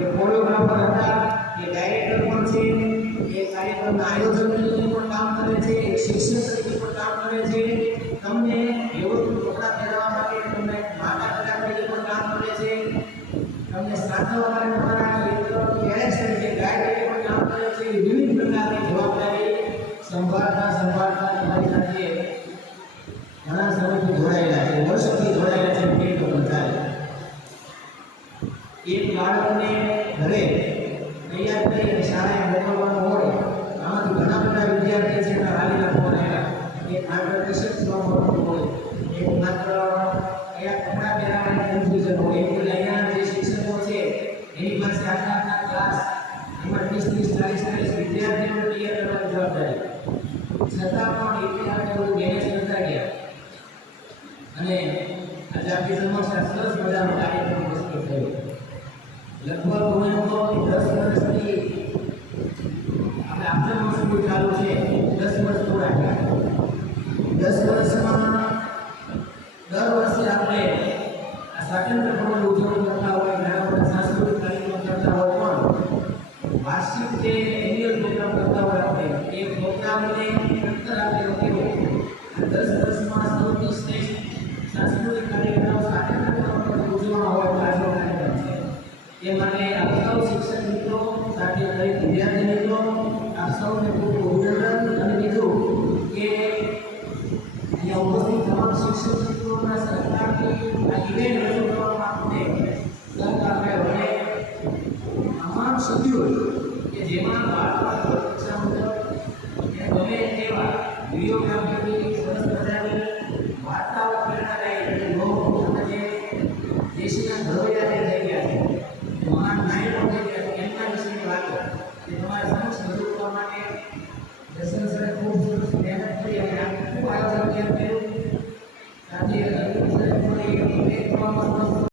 એ choreographer હતા, એ director પણ છે, એ કાર્યક્રમના આયોજન તરીકે પણ કામ કરે છે, એક શિક્ષક તરીકે પણ કામ કરે છે, તમને વ્યવસ્થિત કપડાં પહેરવા માટે તમને માતા પિતા તરીકે પણ કામ કરે છે, તમને સાચવવા માટે તમારા પેરેન્ટ્સ તરીકે ગાઈડ તરીકે પણ કામ કરે છે, વિવિધ પ્રકારની જવાબદારી સંભાળતા તમારી સાથે ઘણા સમયથી જોડાયેલા છે, વર્ષોથી જોડાયેલા છે તે પણ થાય. એક બાળકને ઘરે તૈયાર કરીને શાળાએ મોકલવાનું હોય, આમાંથી ઘણા બધા વિદ્યાર્થી છે એના વાલીના ફોન આવ્યા, એક માત્ર ટી-શર્ટ સીવવાનું હોય, એક માત્ર કયા કપડાં પહેરવાની કન્ફ્યુઝન હોય, એક અહીંયાના જે શિક્ષકો છે એની પાસે આટલા ક્લાસ, એમાં 30-40 વિદ્યાર્થીઓને તૈયાર કરવાની જવાબદારી, છતાં પણ એટલે આપણે બધું મેનેજ કરતા ગયા અને આજે આપણી સમક્ષ સરસ મજાનો કાર્યક્રમ પ્રસ્તુત થયો. લગભગ 10 વર્ષથી આપણે આપણા વર્ષથી ચાલુ છે, 10 વર્ષ પૂરા થયા. 10 વર્ષમાં દર વર્ષે આપણે આ સ્વાતંત્ર્ય પર્વની ઉજવણી કરતા હોય, ઘણા બધા સાંસ્કૃતિક કાર્યક્રમ કરતા હોય, પણ વાર્ષિક જે એન્યુઅલ પ્રોગ્રામ કરતા હોય આપણે એ પ્રોગ્રામને અંતર આપેલો કેવો 10 વર્ષમાં સૌથી શ્રેષ્ઠ સાંસ્કૃતિક કાર્યક્રમ સ્વાતંત્ર્ય પર્વની ઉજવણી હોય તો આજનો કાર્યક્રમ છે. એ માટે આપ સૌ શિક્ષક મિત્રો સાથે દરેક વિદ્યાર્થી મિત્રો આપ સૌને ખૂબ અભિનંદન. અને બીજું કે અહીંયા ઉપસ્થિત તમામ શિક્ષક મિત્રોના સહકારથી આ ઇવેન્ટ રજૂ કરવા માટે સરકારને વડે તમામ શેડ્યુલ કે જેમાં બાળકો પરીક્ષા મુજબ ગમે તેવા વિડીયોગ્રાફીની સરસ મજાની વાર્તાઓ પ્રેરણાદાયી એટલે લોકો જે દેશના ઘરવૈયા થઈ ગયા છે, મહાન નાયકો થઈ ગયા છે, એમના વિશેની વાતો એ તમારા સમક્ષ રજૂ કરવા માટે જસન સરે ખૂબ મહેનત કરી અને આ ખૂબ આયોજન કર્યું.